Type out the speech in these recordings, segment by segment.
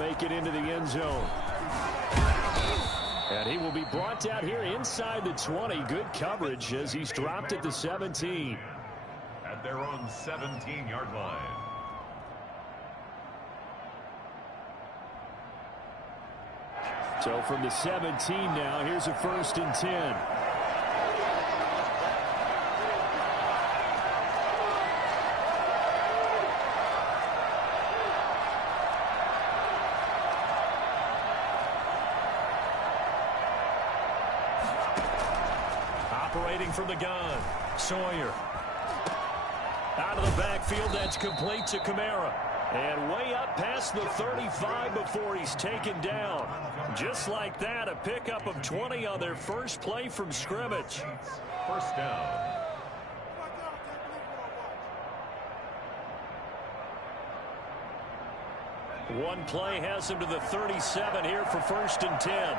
make it into the end zone. And he will be brought down here inside the 20. Good coverage as he's dropped at the 17. At their own 17-yard line. So from the 17 now, here's a 1st and 10. Operating from the gun, Sawyer. Out of the backfield, that's complete to Kamara. And way up past the 35 before he's taken down. Just like that, a pickup of 20 on their first play from scrimmage. First down. One play has him to the 37 here for 1st and 10.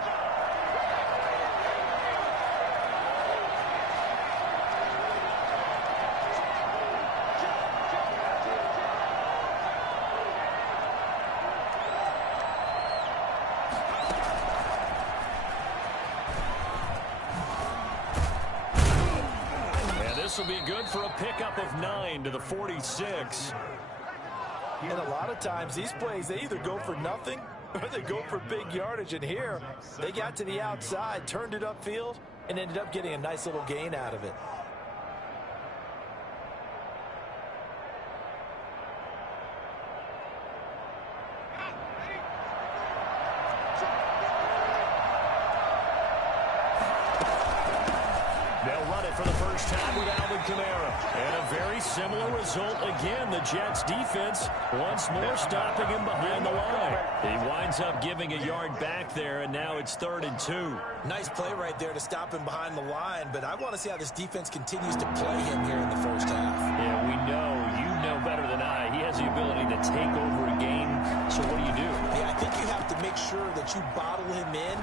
This will be good for a pickup of 9 to the 46. And a lot of times these plays, they either go for nothing or they go for big yardage. And here, they got to the outside, turned it upfield, and ended up getting a nice little gain out of it. For the first time with Alvin Kamara. And a very similar result again. The Jets defense once more stopping him behind the line. He winds up giving a yard back there, and now it's 3rd and 2. Nice play right there to stop him behind the line, but I want to see how this defense continues to play him here in the first half. Yeah, we know. You know better than I. He has the ability to take over a game. So what do you do? Yeah, I think you have to make sure that you bottle him in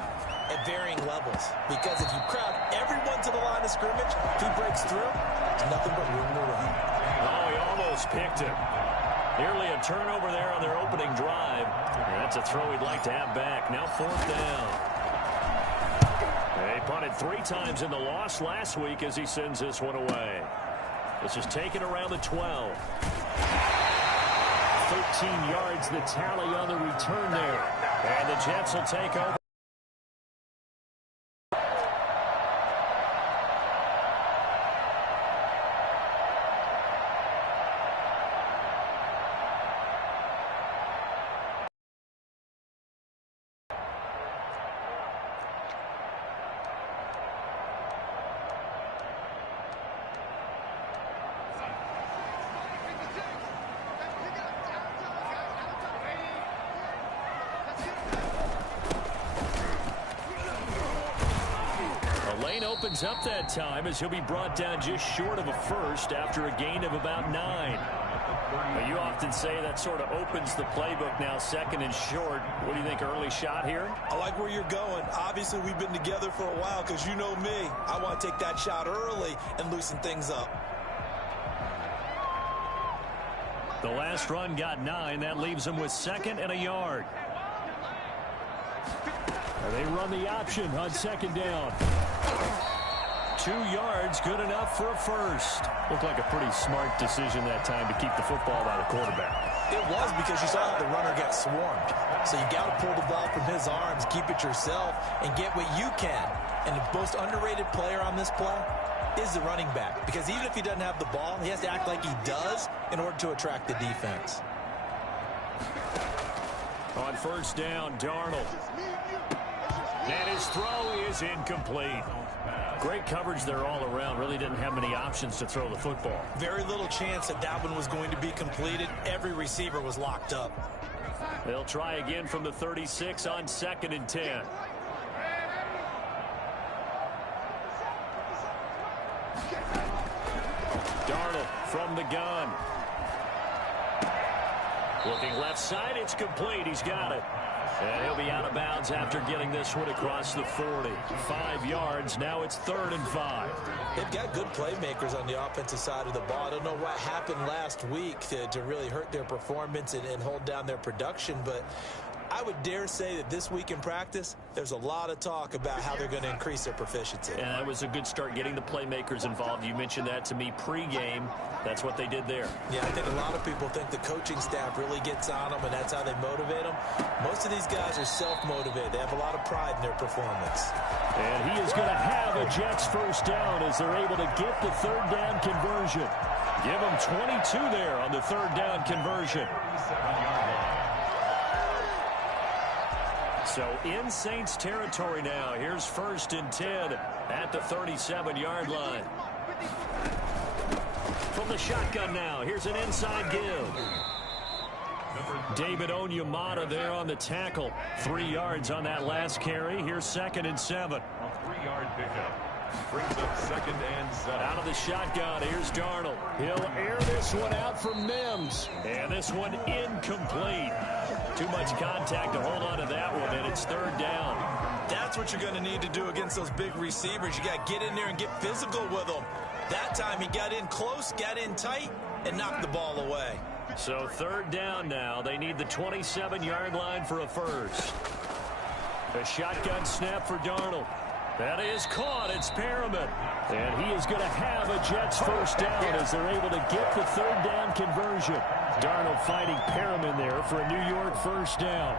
at varying levels, because if you crowd everyone to the line of scrimmage, if he breaks through, there's nothing but room to run. Oh, he almost picked him. Nearly a turnover there on their opening drive. And that's a throw he'd like to have back. Now 4th down. They punted 3 times in the loss last week as he sends this one away. This is taken around the 12. 13 yards the tally on the return there. And the Jets will take over. Opens up that time as he'll be brought down just short of a first after a gain of about 9. Now, you often say that sort of opens the playbook now, 2nd and short. What do you think, early shot here? I like where you're going. Obviously, we've been together for a while because you know me. I want to take that shot early and loosen things up. The last run got 9. That leaves him with 2nd and a yard. They run the option on 2nd down. 2 yards, good enough for a first. Looked like a pretty smart decision that time to keep the football by the quarterback. It was, because you saw how the runner got swarmed. So you got to pull the ball from his arms, keep it yourself, and get what you can. And the most underrated player on this play is the running back. Because even if he doesn't have the ball, he has to act like he does in order to attract the defense. On 1st down, Darnold. And his throw is incomplete. Great coverage there all around. Really didn't have many options to throw the football. Very little chance that that one was going to be completed. Every receiver was locked up. They'll try again from the 36 on 2nd and 10. Darnold from the gun. Looking left side, it's complete. He's got it. And he'll be out of bounds after getting this one across the 40. 5 yards. Now it's 3rd and 5. They've got good playmakers on the offensive side of the ball. I don't know what happened last week to really hurt their performance and hold down their production, but I would dare say that this week in practice, there's a lot of talk about how they're going to increase their proficiency. And that was a good start getting the playmakers involved. You mentioned that to me pregame. That's what they did there. Yeah, I think a lot of people think the coaching staff really gets on them, and that's how they motivate them. Most of these guys are self-motivated. They have a lot of pride in their performance. And he is going to have a Jets first down as they're able to get the third down conversion. Give them 22 there on the third down conversion. So in Saints territory now. Here's 1st and 10 at the 37-yard line. From the shotgun now, here's an inside give. David Onyemata there on the tackle. 3 yards on that last carry. Here's 2nd and 7. A 3-yard pickup. Brings up 2nd and 7. Out of the shotgun, here's Darnold. He'll air this one out from Mims. And this one incomplete. Too much contact to hold on to that one, and it's 3rd down. That's what you're going to need to do against those big receivers. You got to get in there and get physical with them. That time he got in close, got in tight, and knocked the ball away. So 3rd down now. They need the 27-yard line for a first. A shotgun snap for Darnold. That is caught. It's Perriman. And he is going to have a Jets first down as they're able to get the 3rd down conversion. Darnold fighting Perriman there for a New York first down.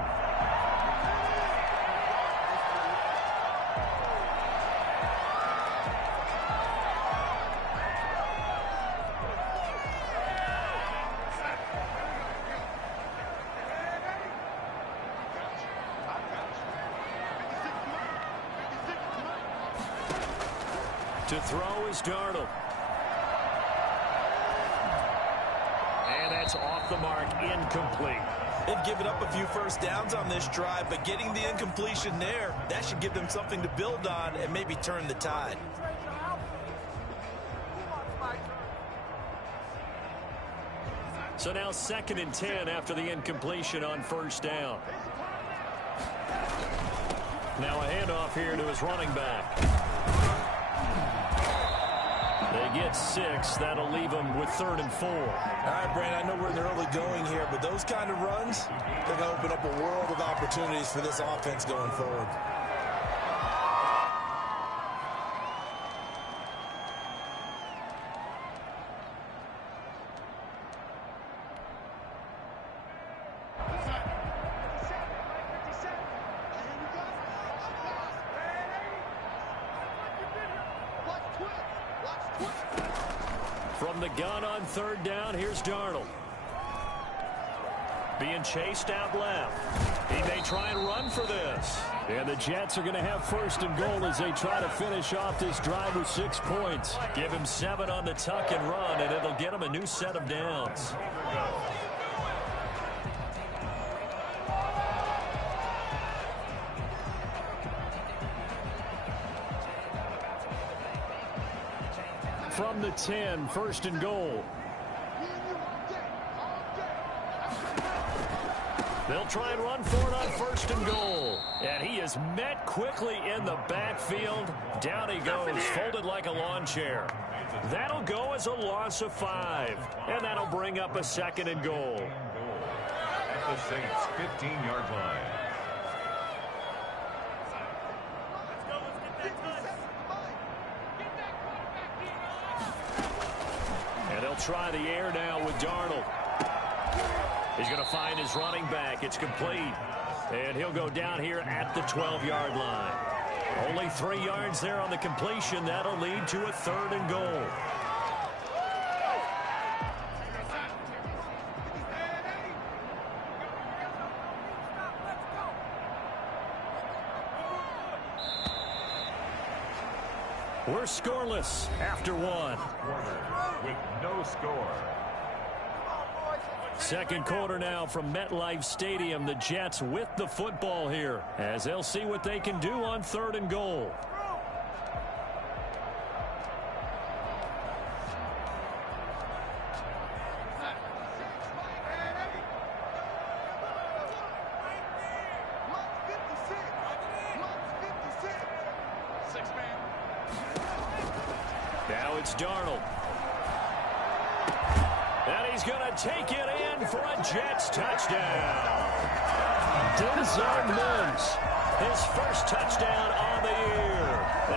To throw is Darnold. And that's off the mark, incomplete. They've given up a few first downs on this drive, but getting the incompletion there, that should give them something to build on and maybe turn the tide. So now 2nd and 10 after the incompletion on first down. Now a handoff here to his running back. They get 6. That'll leave them with 3rd and 4. All right, Brandon, I know we're in the early going here, but those kind of runs, they're going to open up a world of opportunities for this offense going forward. From the gun on 3rd down, here's Darnold. Being chased out left. He may try and run for this. And the Jets are going to have 1st and goal as they try to finish off this drive with 6 points. Give him 7 on the tuck and run, and it'll get him a new set of downs. From the 10, 1st and goal. They'll try and run for it on 1st and goal. And he is met quickly in the backfield. Down he goes, folded like a lawn chair. That'll go as a loss of 5. And that'll bring up a 2nd and goal. At the Saints' 15-yard line. And they'll try the air now with Darnold. He's going to find his running back. It's complete. And he'll go down here at the 12-yard line. Only 3 yards there on the completion. That'll lead to a 3rd and goal. We're scoreless after 1. With no score. Second quarter now from MetLife Stadium. The Jets with the football here as they'll see what they can do on 3rd and goal. Now it's Darnold. And he's going to take it in for a Jets touchdown. Denzel Mims, his first touchdown on the year,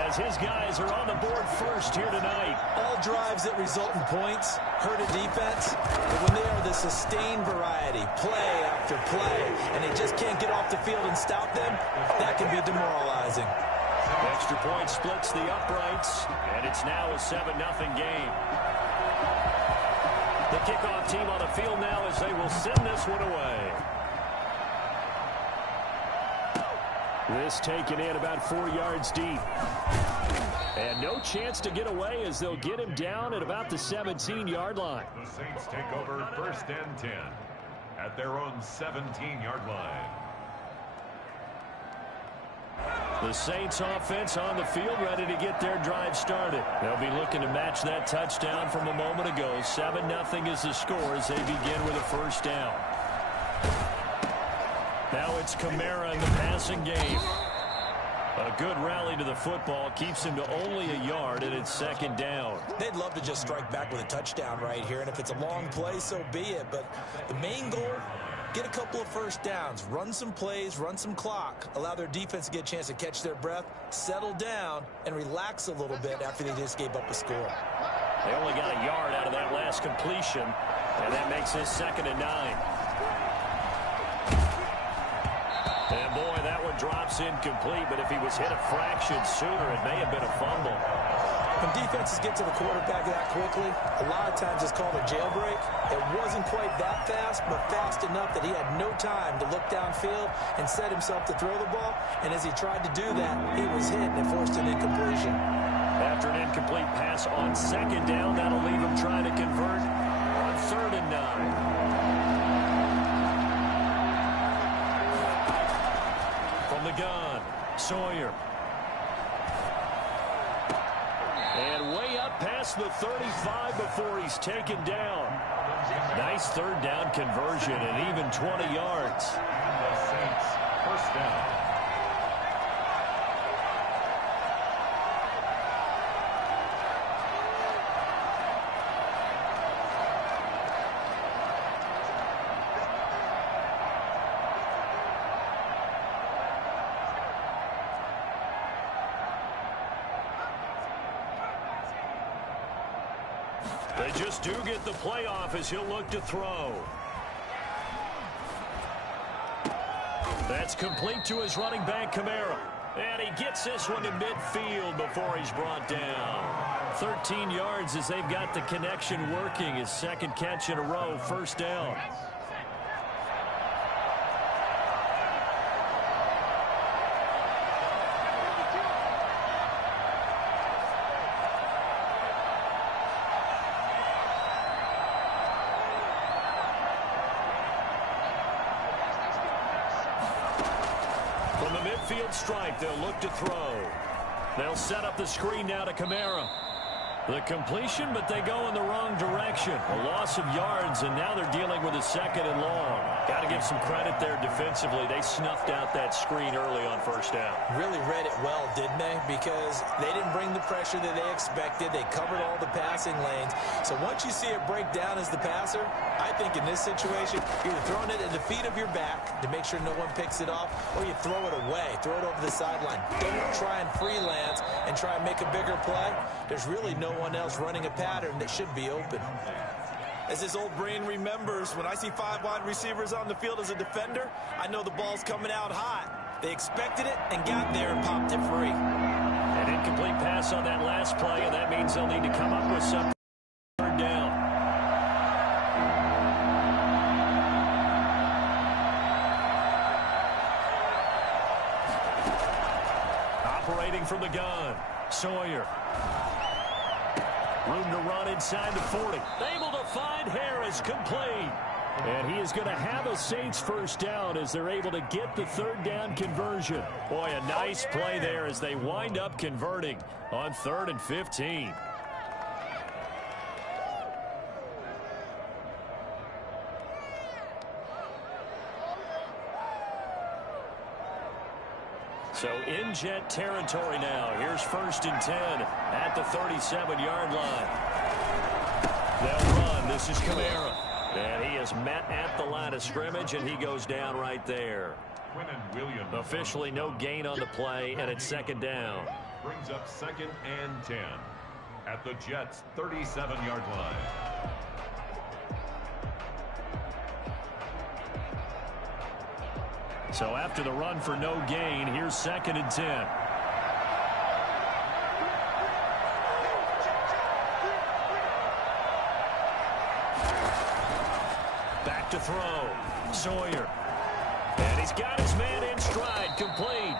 as his guys are on the board first here tonight. All drives that result in points hurt a defense, but when they are the sustained variety, play after play, and they just can't get off the field and stop them, that can be demoralizing. Extra point splits the uprights, and it's now a 7-0 game. The kickoff team on the field now as they will send this one away. This taken in about 4 yards deep. And no chance to get away as they'll get him down at about the 17-yard line. The Saints take over 1st and 10 at their own 17-yard line. The Saints offense on the field ready to get their drive started. They'll be looking to match that touchdown from a moment ago. 7-0 is the score as they begin with a first down. Now it's Kamara in the passing game. A good rally to the football keeps him to only a yard, and it's 2nd down. They'd love to just strike back with a touchdown right here, and if it's a long play, so be it. But the main goal, get a couple of first downs, run some plays, run some clock, allow their defense to get a chance to catch their breath, settle down, and relax a little bit after they just gave up a score. They only got a yard out of that last completion, and that makes this 2nd and 9. And boy, that one drops incomplete, but if he was hit a fraction sooner, it may have been a fumble. When defenses get to the quarterback that quickly, a lot of times it's called a jailbreak. It wasn't quite that fast, but fast enough that he had no time to look downfield and set himself to throw the ball. And as he tried to do that, he was hit and it forced an incompletion. After an incomplete pass on 2nd down, that'll leave him trying to convert on 3rd and 9. From the gun, Sawyer. And way up past the 35 before he's taken down. Nice 3rd down conversion and even 20 yards. The Saints, 1st down. They just do get the playoff as he'll look to throw. That's complete to his running back, Kamara. And he gets this one to midfield before he's brought down. 13 yards as they've got the connection working. His 2nd catch in a row, 1st down. From the midfield stripe, they'll look to throw. They'll set up the screen now to Kamara. The completion, but they go in the wrong direction. A loss of yards, and now they're dealing with a 2nd and long. Got to give some credit there defensively. They snuffed out that screen early on 1st down. Really read it well, didn't they? Because they didn't bring the pressure that they expected. They covered all the passing lanes. So once you see it break down as the passer, I think in this situation, you're throwing it at the feet of your back to make sure no one picks it off, or you throw it away, throw it over the sideline. Don't try and freelance and try and make a bigger play. There's really no one else running a pattern that should be open. As his old brain remembers, when I see 5 wide receivers on the field as a defender, I know the ball's coming out hot. They expected it and got there and popped it free. An incomplete pass on that last play, and that means they'll need to come up with something. 3rd down. Operating from the gun, Sawyer. Room to run inside the 40. Able to find Harris, complete. And he is going to have a Saints 1st down as they're able to get the 3rd down conversion. Boy, a nice play there as they wind up converting on 3rd and 15. So in Jet territory now. Here's 1st and 10 at the 37-yard line. They'll run. This is Kamara. And he is met at the line of scrimmage, and he goes down right there. Officially no gain on the play, and it's second down. Brings up 2nd and 10 at the Jets' 37-yard line. So after the run for no gain, here's 2nd and 10. Back to throw. Sawyer. And he's got his man in stride, complete.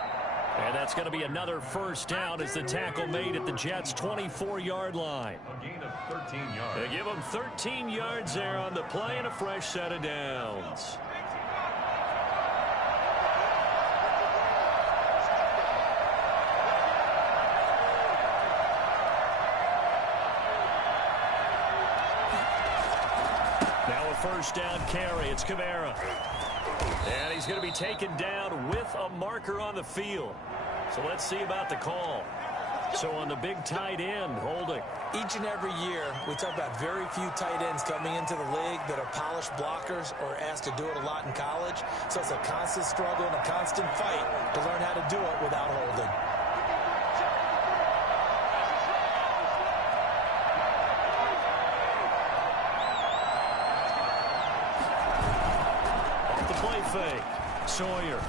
And that's going to be another first down as the tackle made at the Jets' 24-yard line. A gain of 13 yards. They give him 13 yards there on the play and a fresh set of downs. Now a first down carry. It's Kamara. And he's going to be taken down with a marker on the field. So let's see about the call. So on the big tight end, holding. Each and every year, we talk about very few tight ends coming into the league that are polished blockers or asked to do it a lot in college. So it's a constant struggle and a constant fight to learn how to do it without holding. Fake. Sawyer.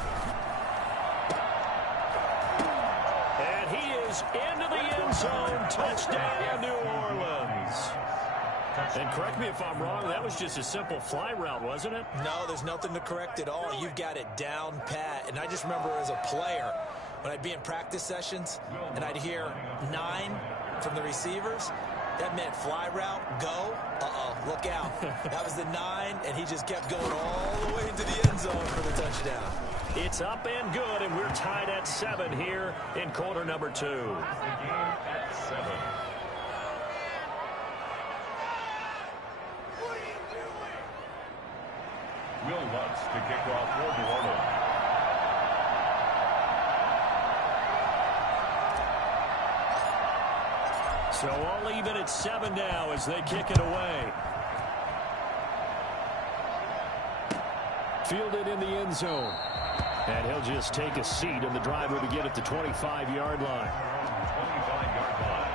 And he is into the end zone. Touchdown, New Orleans. And correct me if I'm wrong, that was just a simple fly route, wasn't it? No, there's nothing to correct at all. You've got it down pat. And I just remember as a player, when I'd be in practice sessions and I'd hear 9 from the receivers, that meant fly route, go. Uh-oh, look out. That was the 9, and he just kept going all the way into the end zone for the touchdown. It's up and good, and we're tied at 7 here in quarter number 2. The game at 7. Will Lutz to kick off for New Orleans. So all even at 7 now as they kick it away. Fielded in the end zone. And he'll just take a seat, and the drive will begin at the 25-yard line. 25-yard line.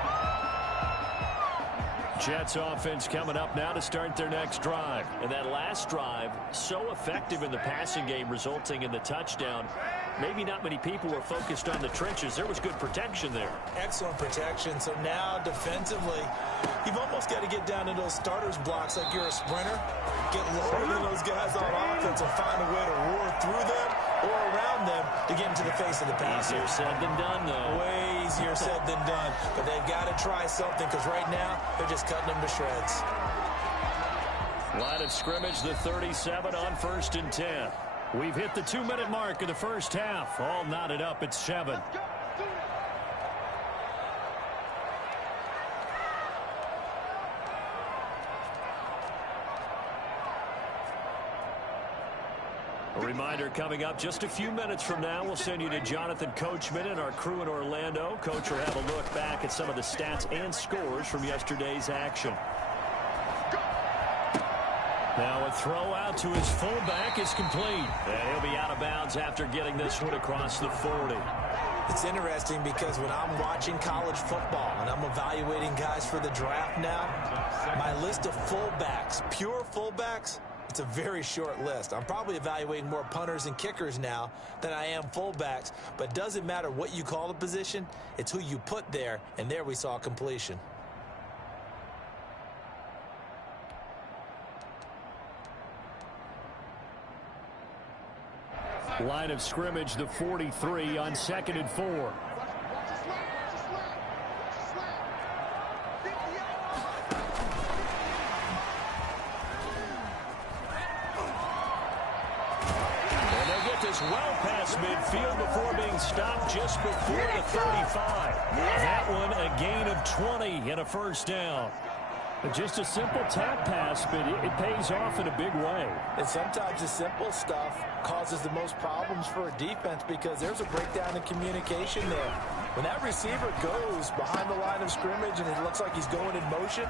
Jets offense coming up now to start their next drive. And that last drive, so effective in the passing game, resulting in the touchdown. Maybe not many people were focused on the trenches. There was good protection there. Excellent protection. So now defensively, you've almost got to get down to those starters blocks like you're a sprinter. Get lower than those guys on offense and find a way to roar through them or around them to get into the face of the passer. Easier said than done, though. Way easier said than done. But they've got to try something because right now they're just cutting them to shreds. Line of scrimmage, the 37 on 1st and 10. We've hit the 2-minute mark of the first half. All knotted up at 7. A reminder coming up just a few minutes from now, we'll send you to Jonathan Coachman and our crew in Orlando. Coach will have a look back at some of the stats and scores from yesterday's action. Now a throw out to his fullback is complete. And he'll be out of bounds after getting this one across the 40. It's interesting because when I'm watching college football and I'm evaluating guys for the draft now, my list of fullbacks, pure fullbacks, it's a very short list. I'm probably evaluating more punters and kickers now than I am fullbacks. But it doesn't matter what you call the position, it's who you put there. And there we saw completion. Line of scrimmage, the 43 on 2nd and 4. And they'll get this well past midfield before being stopped just before the 35. That one a gain of 20 and a first down. Just a simple tap pass, but it pays off in a big way. And sometimes the simple stuff causes the most problems for a defense because there's a breakdown in communication there. When that receiver goes behind the line of scrimmage and it looks like he's going in motion,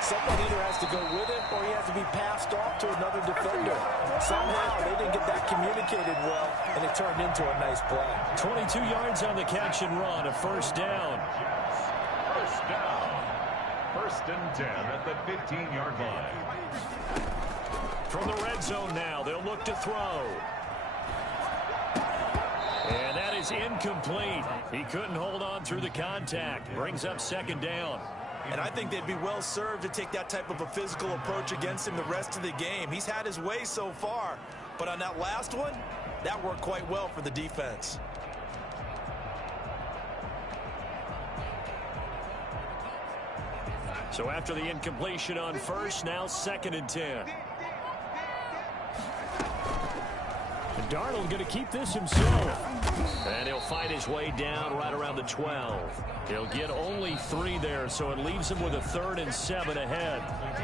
Someone either has to go with it or he has to be passed off to another defender. Somehow they didn't get that communicated well, and it turned into a nice play. 22 yards on the catch and run, a first down. First down. First and 10 at the 15-yard line. From the red zone now, they'll look to throw. And that is incomplete. He couldn't hold on through the contact. Brings up second down. And I think they'd be well served to take that type of a physical approach against him the rest of the game. He's had his way so far, but on that last one, that worked quite well for the defense. So after the incompletion on first, now second and 10. And Darnold going to keep this himself. And he'll fight his way down right around the 12. He'll get only 3 there, so it leaves him with a 3rd and 7 ahead.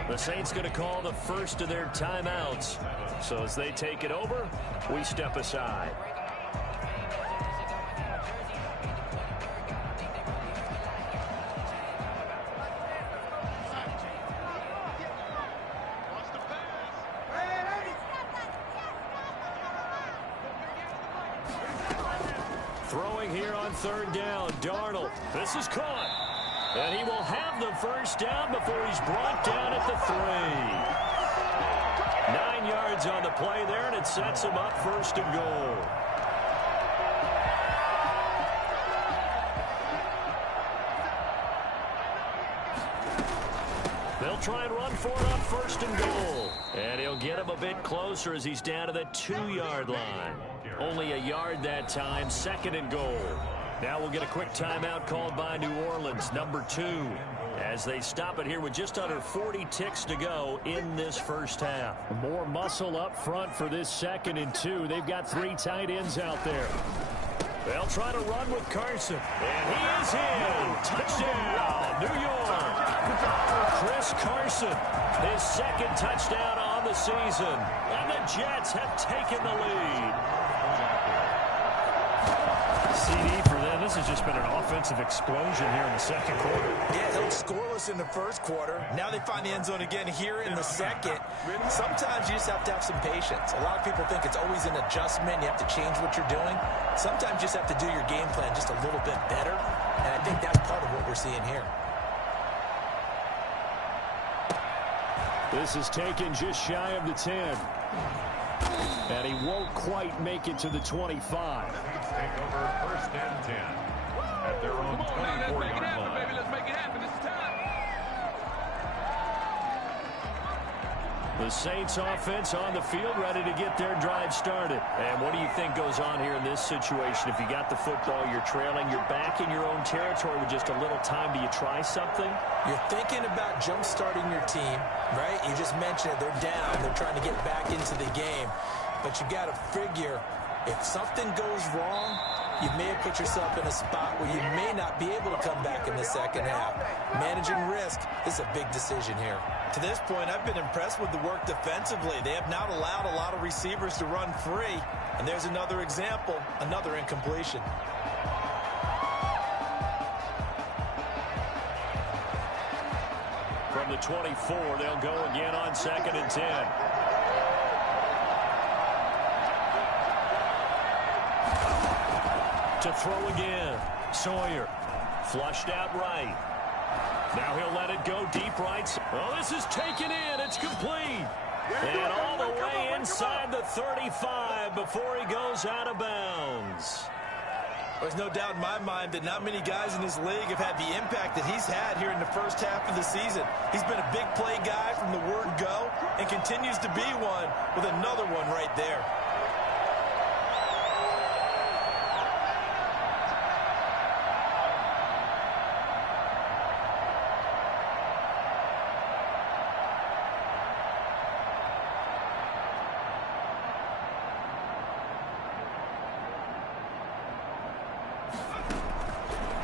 The Saints going to call the first of their timeouts. So as they take it over, we step aside. Throwing here on 3rd down, Darnold. This is caught. And he will have the first down before he's brought down at the 3. 9 yards on the play there, and it sets him up 1st and goal. They'll try and run for it on 1st and goal. And he'll get him a bit closer as he's down to the 2-yard line. Only a yard that time, 2nd and goal. Now we'll get a quick timeout called by New Orleans, number 2, as they stop it here with just under 40 ticks to go in this first half. More muscle up front for this 2nd and 2. They've got 3 tight ends out there. They'll try to run with Carson. And he is in. Touchdown, New York. Chris Carson, his 2nd touchdown on the season. And the Jets have taken the lead. CD for them. This has just been an offensive explosion here in the 2nd quarter. Yeah, held scoreless in the 1st quarter. Now they find the end zone again here in the 2nd. Sometimes you just have to have some patience. A lot of people think it's always an adjustment. You have to change what you're doing. Sometimes you just have to do your game plan just a little bit better. And I think that's part of what we're seeing here. This is taken just shy of the 10. And he won't quite make it to the 25. Take over 1st and 10 at their own 24-yard line. Let's make it happen. This is time. The Saints offense on the field, ready to get their drive started. And what do you think goes on here in this situation? If you got the football, you're trailing, you're back in your own territory with just a little time. Do you try something? You're thinking about jump-starting your team, right? You just mentioned it. They're down. They're trying to get back into the game. But you got to figure, if something goes wrong, you may have put yourself in a spot where you may not be able to come back in the 2nd half. Managing risk is a big decision here. To this point, I've been impressed with the work defensively. They have not allowed a lot of receivers to run free. And there's another example, another incompletion. From the 24, they'll go again on 2nd and 10. To throw again. Sawyer flushed out right. Now he'll let it go deep right. Well, this is taken in. It's complete. And all the way inside the 35 before he goes out of bounds. There's no doubt in my mind that not many guys in this league have had the impact that he's had here in the 1st half of the season. He's been a big play guy from the word go and continues to be one with another one right there.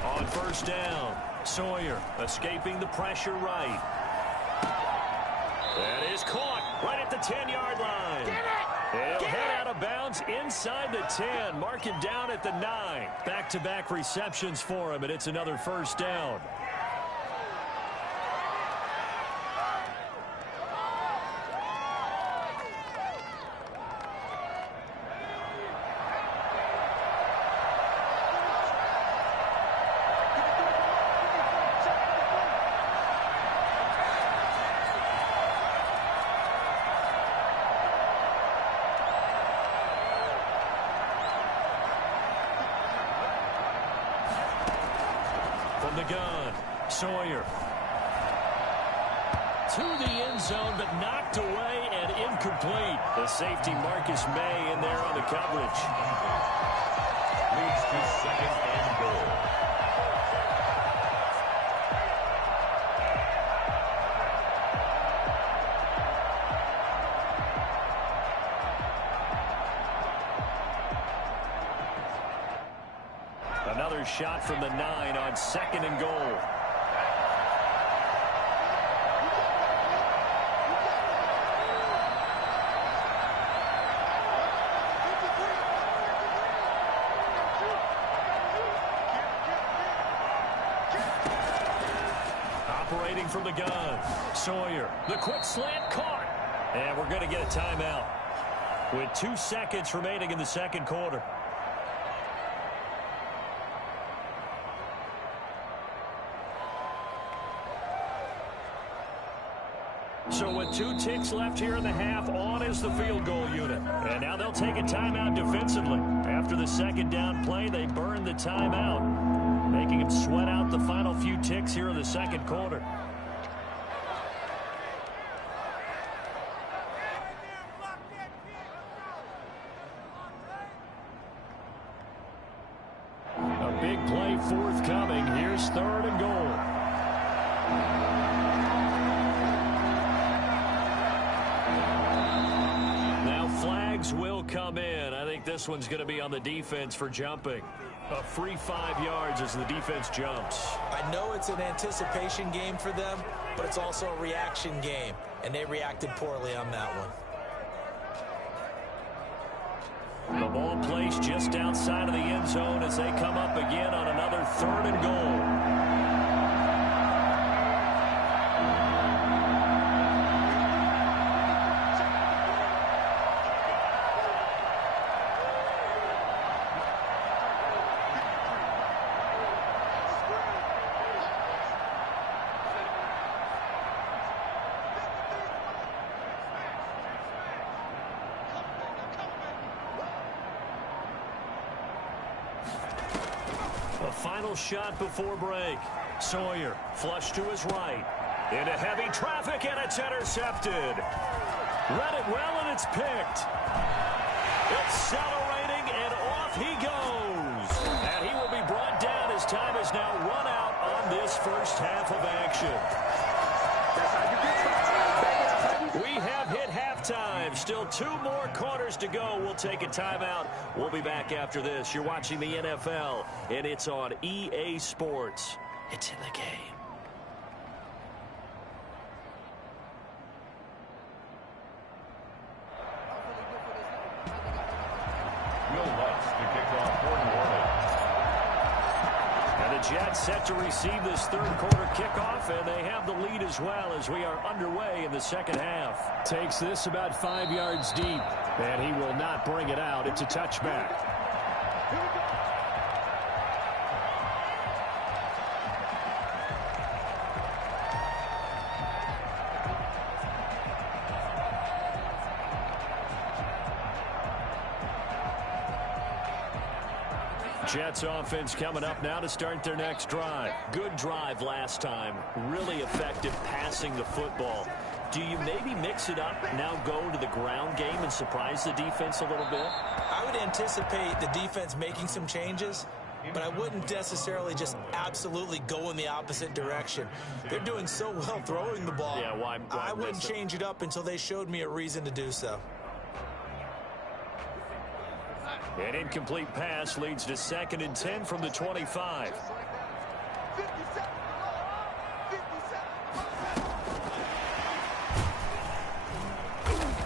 On 1st down, Sawyer escaping the pressure right. That is caught right at the 10-yard line. He'll head out of bounds inside the 10. Mark him down at the 9. Back-to-back receptions for him, and it's another 1st down. From the gun, Sawyer. To the end zone, but knocked away and incomplete. The safety Marcus May in there on the coverage. Leads to second and goal. Another shot from the 9 on second and goal. Operating from the gun, Sawyer. The quick slant caught. And we're going to get a timeout with 2 seconds remaining in the second quarter. So with 2 ticks left here in the half, on is the field goal unit. And now they'll take a timeout defensively. After the second down play, they burn the timeout, making him sweat out the final few ticks here in the second quarter. A big play forthcoming. Here's third and goal. Will come in. I think this one's going to be on the defense for jumping. A free 5 yards as the defense jumps. I know it's an anticipation game for them, but it's also a reaction game, and they reacted poorly on that one. The ball placed just outside of the end zone as they come up again on another third and goal. Final shot before break. Sawyer flush to his right. Into heavy traffic, and it's intercepted. Read it well, and it's picked. Accelerating, and off he goes. And he will be brought down as time is now run out on this first half of action. We have hit halftime. Still 2 more quarters to go. We'll take a timeout. We'll be back after this. You're watching the NFL, and it's on EA Sports. It's in the game. Will Lutz to kick off for New Orleans. And the Jets set to receive this third quarter kickoff, and they have the lead as well as we are underway in the second half. Takes this about 5 yards deep, and he will not bring it out. It's a touchback. Jets offense coming up now to start their next drive. Good drive last time. Really effective passing the football. Do you maybe mix it up, now go to the ground game and surprise the defense a little bit? I would anticipate the defense making some changes, but I wouldn't necessarily just absolutely go in the opposite direction. They're doing so well throwing the ball. Yeah, why I wouldn't change it up until they showed me a reason to do so. An incomplete pass leads to 2nd and 10 from the 25.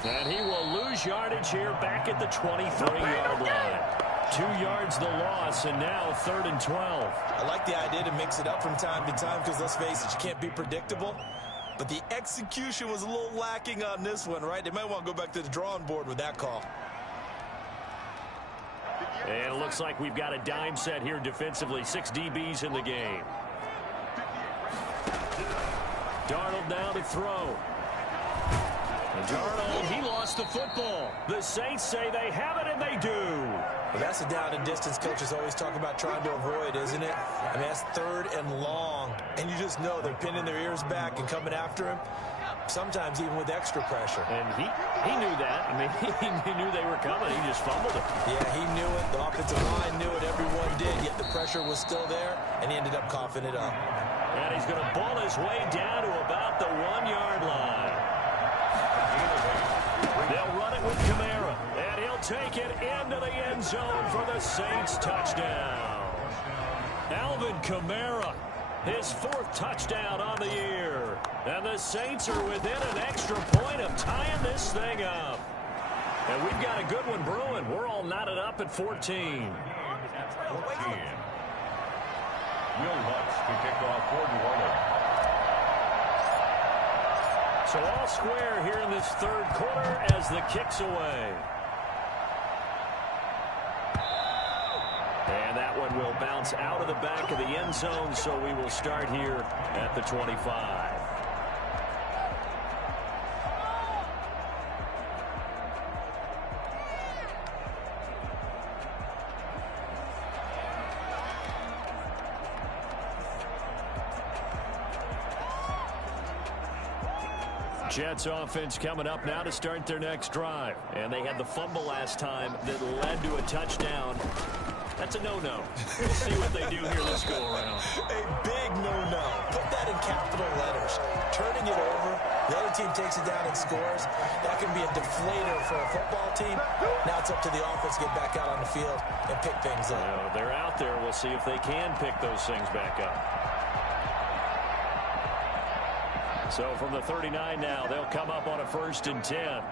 And he will lose yardage here back at the 23-yard line. 2 yards the loss, and now 3rd and 12. I like the idea to mix it up from time to time because, let's face it, you can't be predictable. But the execution was a little lacking on this one, right? They might want to go back to the drawing board with that call. And it looks like we've got a dime set here defensively. 6 DBs in the game. Darnold now to throw. And Darnold, he lost the football. The Saints say they have it, and they do. But that's the down and distance coaches always talk about trying to avoid, isn't it? I mean, that's 3rd and long, and you just know they're pinning their ears back and coming after him, sometimes even with extra pressure. And he knew that. I mean, he knew they were coming. He just fumbled it. Yeah, he knew it. The offensive line knew it. Everyone did, yet the pressure was still there, and he ended up coughing it up. And he's going to ball his way down to about the 1-yard line. They'll run it with Kamara, and he'll take it into the end zone for the Saints touchdown. Alvin Kamara, his 4th touchdown on the year. And the Saints are within an extra point of tying this thing up. And we've got a good one brewing. We're all knotted up at 14. 14. Will Lutz to kick off for New Orleans. So all square here in this 3rd quarter as the kick's away. And that one will bounce out of the back of the end zone, so we will start here at the 25. Jets offense coming up now to start their next drive. And they had the fumble last time that led to a touchdown. That's a no-no. We'll see what they do here this go-around. A big no-no. Put that in capital letters. Turning it over, the other team takes it down and scores. That can be a deflator for a football team. Now it's up to the offense to get back out on the field and pick things up. They're out there. We'll see if they can pick those things back up. So from the 39 now, they'll come up on a 1st and 10.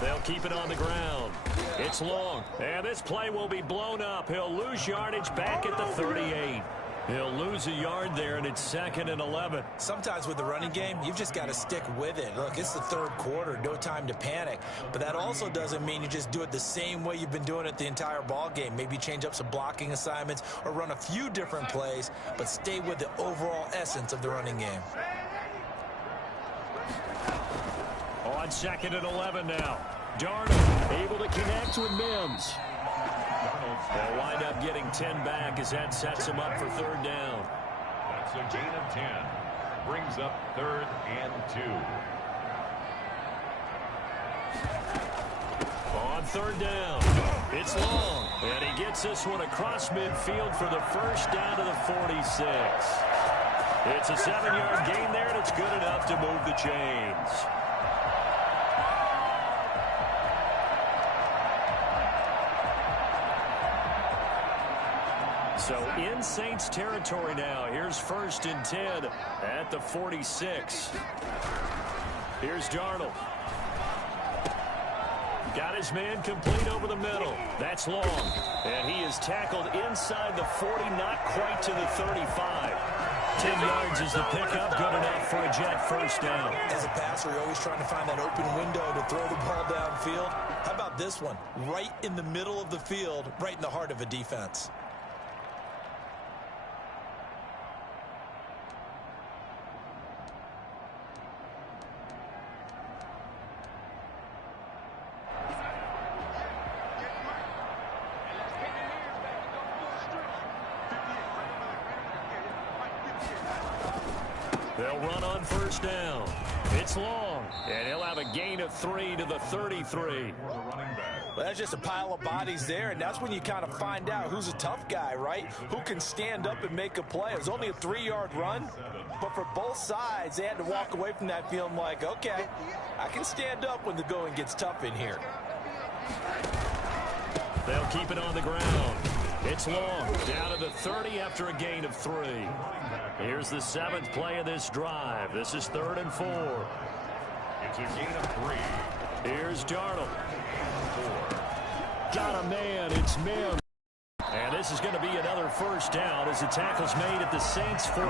They'll keep it on the ground. It's long, and this play will be blown up. He'll lose yardage back at the 38. He'll lose a yard there, and it's 2nd and 11. Sometimes with the running game, you've just got to stick with it. Look, it's the 3rd quarter, no time to panic. But that also doesn't mean you just do it the same way you've been doing it the entire ball game. Maybe change up some blocking assignments or run a few different plays, but stay with the overall essence of the running game. On 2nd and 11 now. Darnold able to connect with Mims. They'll wind up getting 10 back as that sets him up for 3rd down. That's a gain of 10. Brings up 3rd and 2. On 3rd down. It's long. And he gets this one across midfield for the 1st down to the 46. It's a 7-yard gain there, and it's good enough to move the chains. So in Saints territory now. Here's 1st and 10 at the 46. Here's Darnold. Got his man complete over the middle. That's long. And he is tackled inside the 40, not quite to the 35. 10 yards is the pickup. Good enough for a Jet 1st down. As a passer, you're always trying to find that open window to throw the ball downfield. How about this one? Right in the middle of the field, right in the heart of a defense. They'll run on 1st down. It's long, and he'll have a gain of 3 to the 33. Well, that's just a pile of bodies there, and that's when you kind of find out who's a tough guy, right? Who can stand up and make a play. It was only a 3-yard run, but for both sides, they had to walk away from that feeling like, okay, I can stand up when the going gets tough in here. They'll keep it on the ground. It's long, down to the 30 after a gain of 3. Here's the 7th play of this drive. This is 3rd and 4. It's a gain of 3. Here's Darnold. 4. Got a man, it's Mims. And this is going to be another 1st down as the tackle's made at the Saints 14.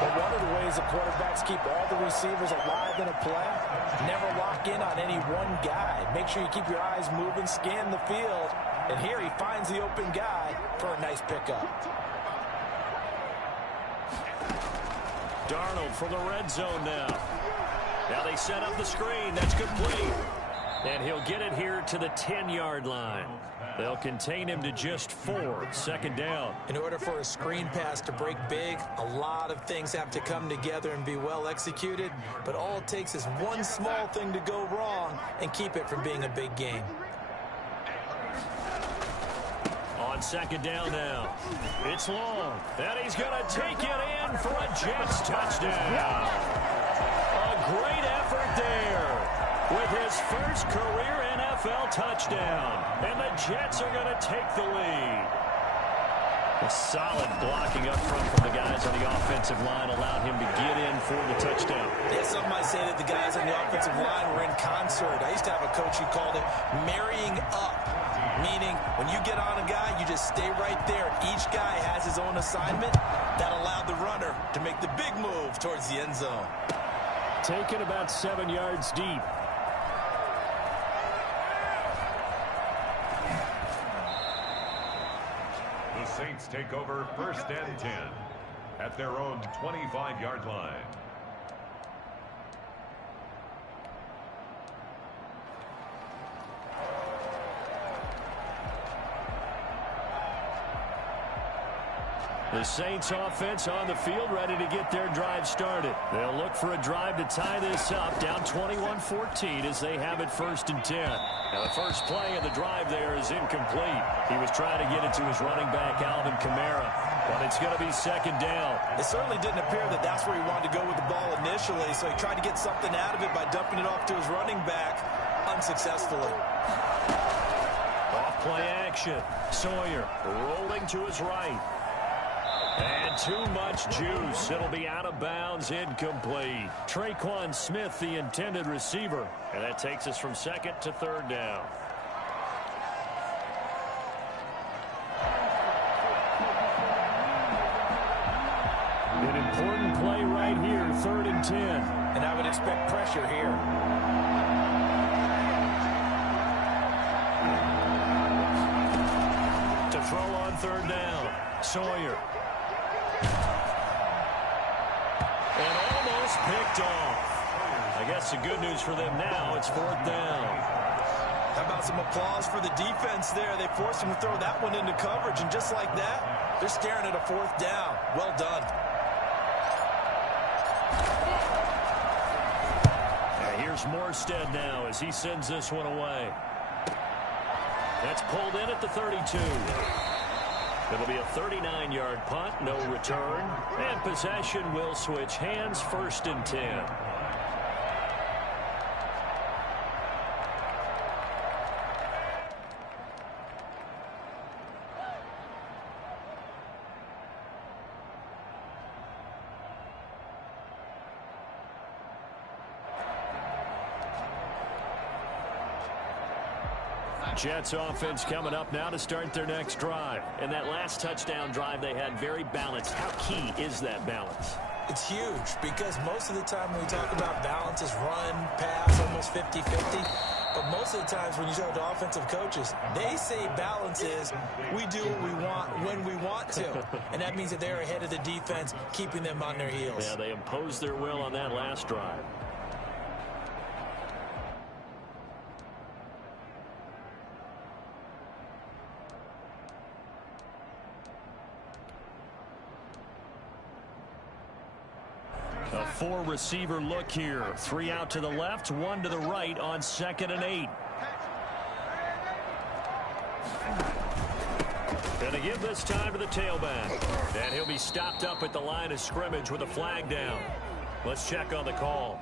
But one of the ways the quarterbacks keep all the receivers alive in a play, never lock in on any one guy. Make sure you keep your eyes moving, scan the field. And here he finds the open guy for a nice pickup. Darnold from the red zone now. Now they set up the screen. That's complete. And he'll get it here to the 10-yard line. They'll contain him to just 4. Second down. In order for a screen pass to break big, a lot of things have to come together and be well executed. But all it takes is one small thing to go wrong and keep it from being a big game. On second down now. It's long. And he's going to take it in for a Jets touchdown. A great effort there with his first career NFL touchdown. And the Jets are going to take the lead. A solid blocking up front from the guys on the offensive line allowed him to get in for the touchdown. Yeah, some might say that the guys on the offensive line were in concert. I used to have a coach who called it marrying up, meaning when you get on a guy, you just stay right there. Each guy has his own assignment. That allowed the runner to make the big move towards the end zone. Taken about 7 yards deep. The Saints take over first and 10 at their own 25-yard line. The Saints offense on the field ready to get their drive started. They'll look for a drive to tie this up, down 21-14 as they have it first and 10. Now the first play of the drive there is incomplete. He was trying to get it to his running back, Alvin Kamara, but it's going to be second down. It certainly didn't appear that that's where he wanted to go with the ball initially, so he tried to get something out of it by dumping it off to his running back unsuccessfully. Off play action. Sawyer rolling to his right. And too much juice. It'll be out of bounds, incomplete. Traquan Smith, the intended receiver. And that takes us from second to third down. An important play right here, third and 10. And I would expect pressure here. To throw on third down, Sawyer. And almost picked off. I guess the good news for them now, it's fourth down. How about some applause for the defense there? They forced him to throw that one into coverage, and just like that, they're staring at a fourth down. Well done. And here's Morstead now as he sends this one away. That's pulled in at the 32. It'll be a 39-yard punt, no return, and possession will switch hands, first and 10. Jets offense coming up now to start their next drive. And that last touchdown drive they had very balanced. How key is that balance? It's huge because most of the time when we talk about balance is run, pass, almost 50-50. But most of the times when you talk to offensive coaches, they say balance is we do what we want when we want to. And that means that they're ahead of the defense, keeping them on their heels. Yeah, they imposed their will on that last drive. A four-receiver look here. 3 out to the left, 1 to the right on 2nd and 8. Gonna give this time to the tailback. And he'll be stopped up at the line of scrimmage with a flag down. Let's check on the call.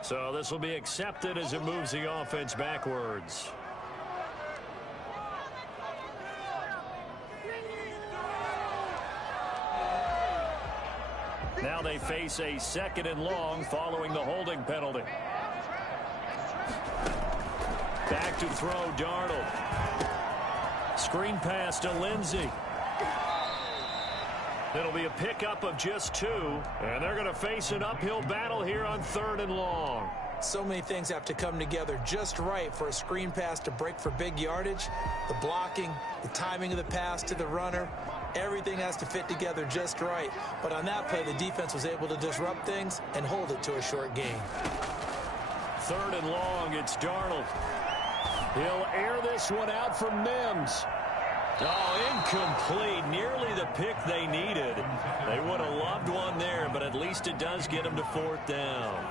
So this will be accepted as it moves the offense backwards. Now they face a 2nd and long following the holding penalty. Back to throw, Darnold. Screen pass to Lindsey. It'll be a pickup of just 2, and they're going to face an uphill battle here on 3rd and long. So many things have to come together just right for a screen pass to break for big yardage. The blocking, the timing of the pass to the runner, everything has to fit together just right. But on that play, the defense was able to disrupt things and hold it to a short gain. 3rd and long. It's Darnold. He'll air this one out for Mims. Oh, incomplete. Nearly the pick they needed. They would have loved one there, but at least it does get them to 4th down.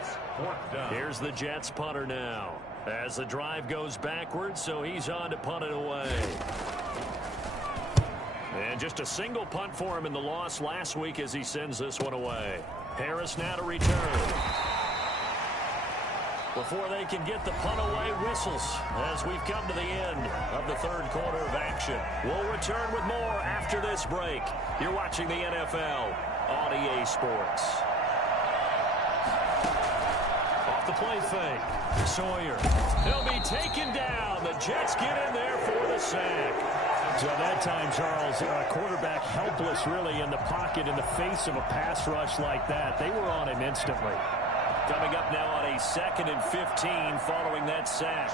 It's 4th down. Here's the Jets punter now. As the drive goes backwards, so he's on to punt it away. And just a single punt for him in the loss last week as he sends this one away. Harris now to return. Before they can get the punt away, whistles as we've come to the end of the 3rd quarter of action. We'll return with more after this break. You're watching the NFL on EA Sports. Off the play fake. Sawyer. He'll be taken down. The Jets get in there for the sack. So that time, Charles, quarterback helpless really in the pocket in the face of a pass rush like that. They were on him instantly. Coming up now on a 2nd and 15 following that sack.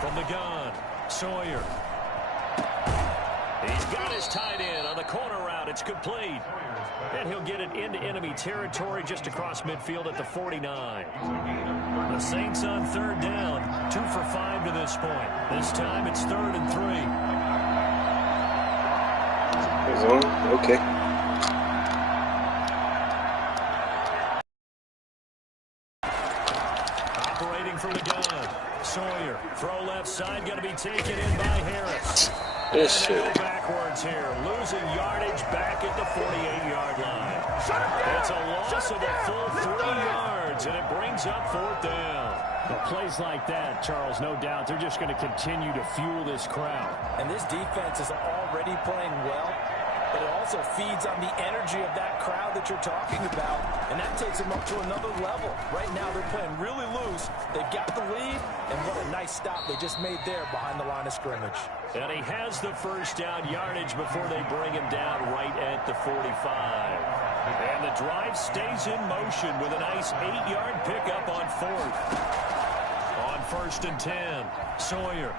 From the gun, Sawyer. He's got his tight end on the corner route. It's complete. And he'll get it into enemy territory just across midfield at the 49. The Saints on 3rd down. 2 for 5 to this point. This time it's 3rd and 3. Okay. Operating from the gun. Sawyer. Throw left side. Going to be taken in by Harris. This Go backwards here. Losing yardage back at the 48-yard line. It's a loss of a full 3 yards, and it brings up 4th down. Well, plays like that, Charles, no doubt, they're just going to continue to fuel this crowd. And this defense is already playing well, but it also feeds on the energy of that crowd that you're talking about, and that takes them up to another level. Right now, they're playing really loose. They've got the lead, and what a nice stop they just made there behind the line of scrimmage. And he has the 1st down yardage before they bring him down right at the 45. And the drive stays in motion with a nice 8-yard pickup on 4th. On 1st and 10, Sawyer.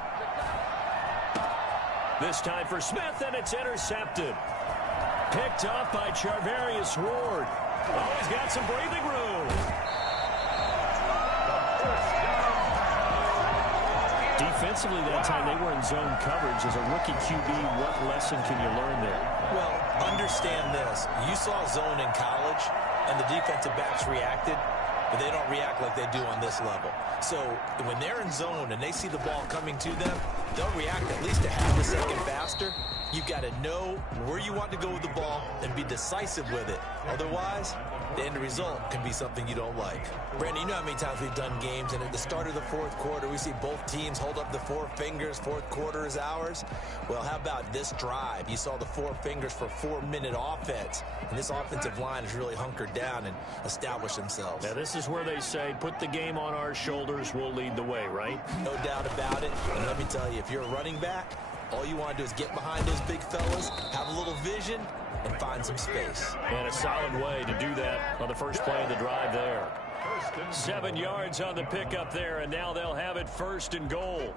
This time for Smith, and it's intercepted. Picked off by Charvarius Ward. Oh, he's got some breathing room. Defensively that time, they were in zone coverage. As a rookie QB, what lesson can you learn there? Well, understand this. You saw zone in college, and the defensive backs reacted, but they don't react like they do on this level. So when they're in zone and they see the ball coming to them, they'll react at least a half a second faster. You've got to know where you want to go with the ball and be decisive with it. Otherwise, the end result can be something you don't like. Brandon, you know how many times we've done games, and at the start of the 4th quarter, we see both teams hold up the 4 fingers, 4th quarter is ours. Well, how about this drive? You saw the 4 fingers for 4-minute offense, and this offensive line has really hunkered down and established themselves. Now, this is where they say, put the game on our shoulders, we'll lead the way, right? No doubt about it, and let me tell you, if you're a running back, all you want to do is get behind those big fellas, have a little vision, and find some space. And a solid way to do that on the first play of the drive there. 7 yards on the pickup there, and now they'll have it 1st and goal.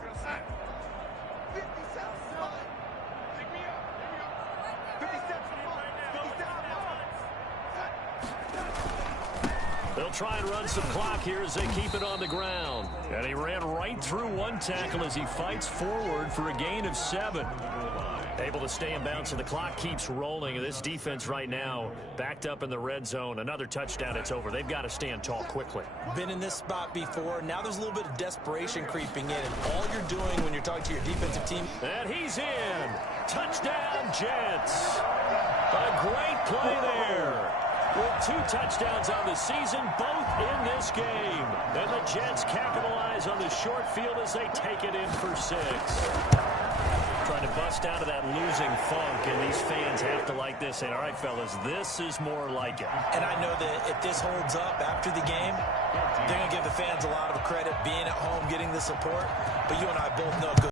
They'll try and run some clock here as they keep it on the ground. And he ran right through one tackle as he fights forward for a gain of 7. Able to stay in bounds, and the clock keeps rolling. This defense right now backed up in the red zone. Another touchdown, it's over. They've got to stand tall quickly. Been in this spot before. Now there's a little bit of desperation creeping in, and all you're doing when you're talking to your defensive team. And he's in. Touchdown, Jets. A great play there. With 2 touchdowns on the season, both in this game. And the Jets capitalize on the short field as they take it in for 6. Trying to bust out of that losing funk, and these fans have to like this. And all right, fellas, this is more like it. And I know that if this holds up after the game, they're going to give the fans a lot of credit being at home, getting the support. But you and I both know good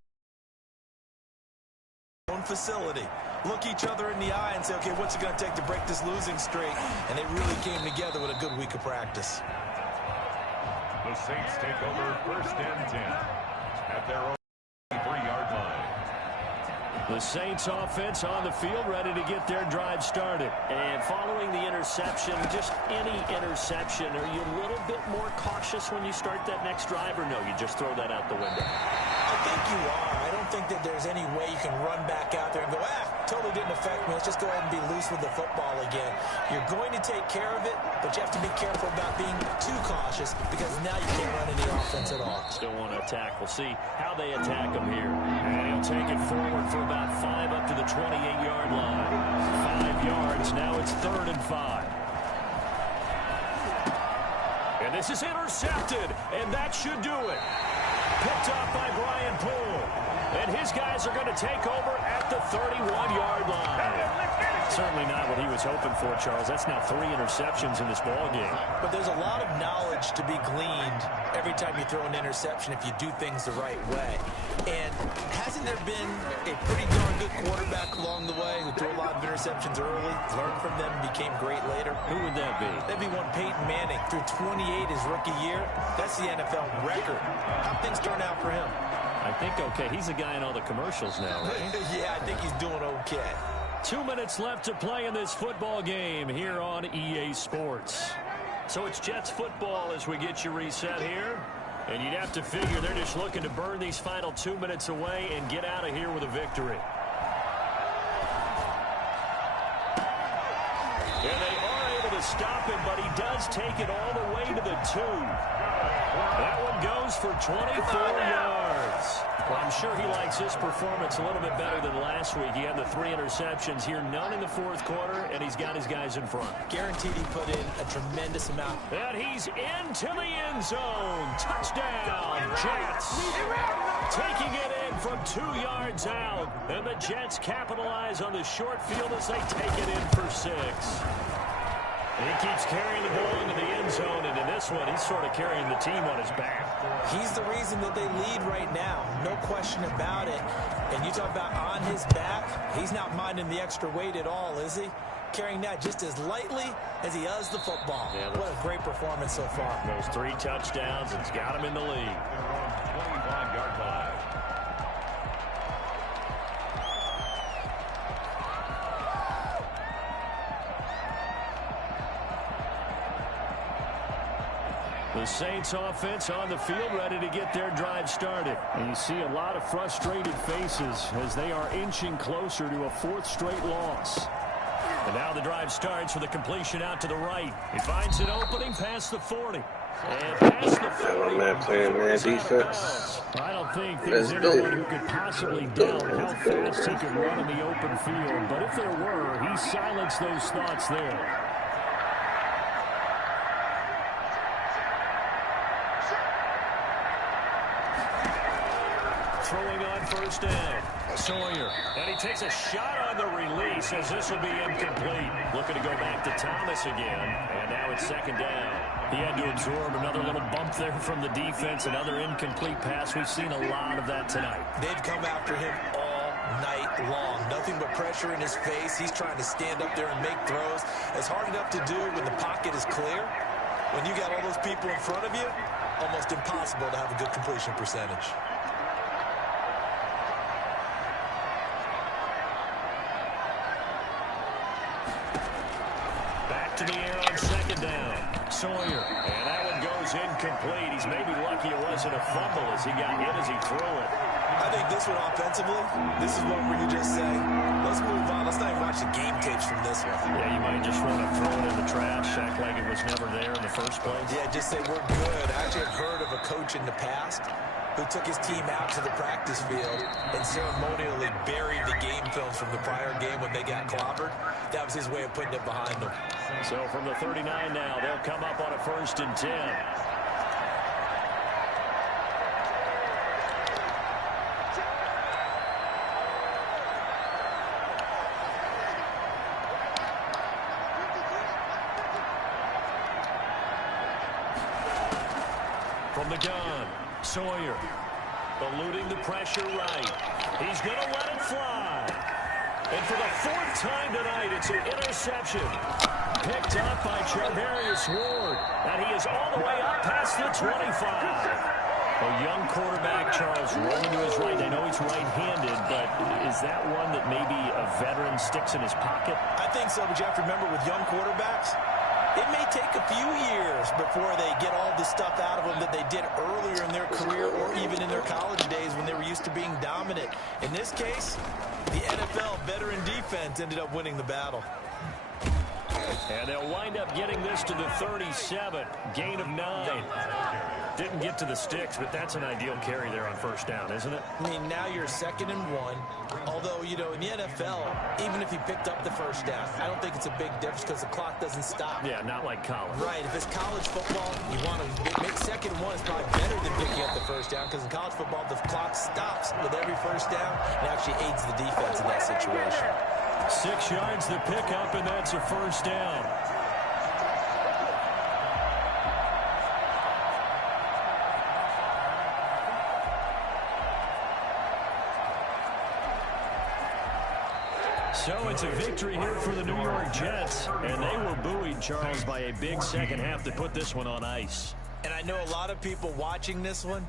own facility. Look each other in the eye and say, okay, what's it going to take to break this losing streak? And they really came together with a good week of practice. The Saints take over 1st and 10 at their own 3-yard line. The Saints offense on the field, ready to get their drive started. And following the interception, just any interception, are you a little bit more cautious when you start that next drive, or no, you just throw that out the window? I think you are. I don't think that there's any way you can run back out there and go, totally didn't affect me. Let's just go ahead and be loose with the football again. You're going to take care of it, but you have to be careful about being too cautious because now you can't run any offense at all. Still want to attack. We'll see how they attack him here. And he'll take it forward for about 5 up to the 28-yard line. 5 yards. Now it's 3rd and 5. And this is intercepted, and that should do it. Picked up by Brian Poole. And his guys are going to take over at the 31-yard line. Certainly not what he was hoping for, Charles. That's now 3 interceptions in this ball game. But there's a lot of knowledge to be gleaned every time you throw an interception if you do things the right way. And hasn't there been a pretty darn good quarterback along the way who threw a lot of interceptions early, learned from them, and became great later? Who would that be? That'd be one Peyton Manning. Threw 28 his rookie year. That's the NFL record. How things turn out for him? I think okay. He's a guy in all the commercials now, right? Yeah, I think he's doing okay. 2 minutes left to play in this football game here on EA Sports. So it's Jets football as we get you reset here. And you'd have to figure they're just looking to burn these final 2 minutes away and get out of here with a victory. And they are able to stop him, but he does take it all the way to the 2. That one goes for 24 yards. Well, I'm sure he likes his performance a little bit better than last week. He had the 3 interceptions here, none in the 4th quarter, and he's got his guys in front. Guaranteed he put in a tremendous amount. And he's into the end zone. Touchdown, Jets. Taking it in from 2 yards out. And the Jets capitalize on the short field as they take it in for 6. And he keeps carrying the ball into the end zone, and in this one, he's sort of carrying the team on his back. He's the reason that they lead right now. No question about it. And you talk about on his back, he's not minding the extra weight at all, is he? Carrying that just as lightly as he does the football. Yeah, what a great performance so far. Those 3 touchdowns, it's got him in the lead. 25-yard line. The Saints offense on the field ready to get their drive started. And you see a lot of frustrated faces as they are inching closer to a 4th straight loss. And now the drive starts with a completion out to the right. He finds an opening past the 40. And past the 40. Man playing man defense. I don't think there's anyone who could possibly doubt how fast he could run in the open field. But if there were, he silenced those thoughts there. Throwing on 1st down. Sawyer. And he takes a shot on the release as this will be incomplete. Looking to go back to Thomas again. And now it's 2nd down. He had to absorb another little bump there from the defense. Another incomplete pass. We've seen a lot of that tonight. They've come after him all night long. Nothing but pressure in his face. He's trying to stand up there and make throws. It's hard enough to do when the pocket is clear. When you got all those people in front of you, almost impossible to have a good completion percentage. To the air on 2nd down. Sawyer. And that one goes incomplete. He's maybe lucky it wasn't a fumble as he got hit as he threw it. I think this one offensively, this is one where you just say, let's move on. Let's not even watch the game tapes from this one. Yeah, you might just want to throw it in the trash, act like it was never there in the first place. Yeah, just say we're good. I actually have heard of a coach in the past who took his team out to the practice field and ceremonially buried the game films from the prior game when they got clobbered. That was his way of putting it behind them. So from the 39 now, they'll come up on a 1st and 10. From the gun, Sawyer. Eluding the pressure right. He's going to let it fly. And for the 4th time tonight, it's an interception. Picked up by Charvarius Ward. And he is all the way up past the 25. A young quarterback, Charles, rolling to his right. I know he's right-handed, but is that one that maybe a veteran sticks in his pocket? I think so, but you have to remember with young quarterbacks, it may take a few years before they get all the stuff out of them that they did earlier in their career or even in their college days when they were used to being dominant. In this case, the NFL veteran defense ended up winning the battle. And they'll wind up getting this to the 37. Gain of 9. Didn't get to the sticks, but that's an ideal carry there on first down, isn't it? I mean, now you're 2nd and 1. Although, you know, in the NFL, even if he picked up the first down, I don't think it's a big difference because the clock doesn't stop. Yeah, not like college. Right. If it's college football, you want to make 2nd and 1 is probably better than picking up the first down because in college football, the clock stops with every first down and actually aids the defense in that situation. 6 yards the pickup, and that's a first down. So it's a victory here for the New York Jets, and they were buoyed, Charles, by a big second half to put this one on ice. And I know a lot of people watching this one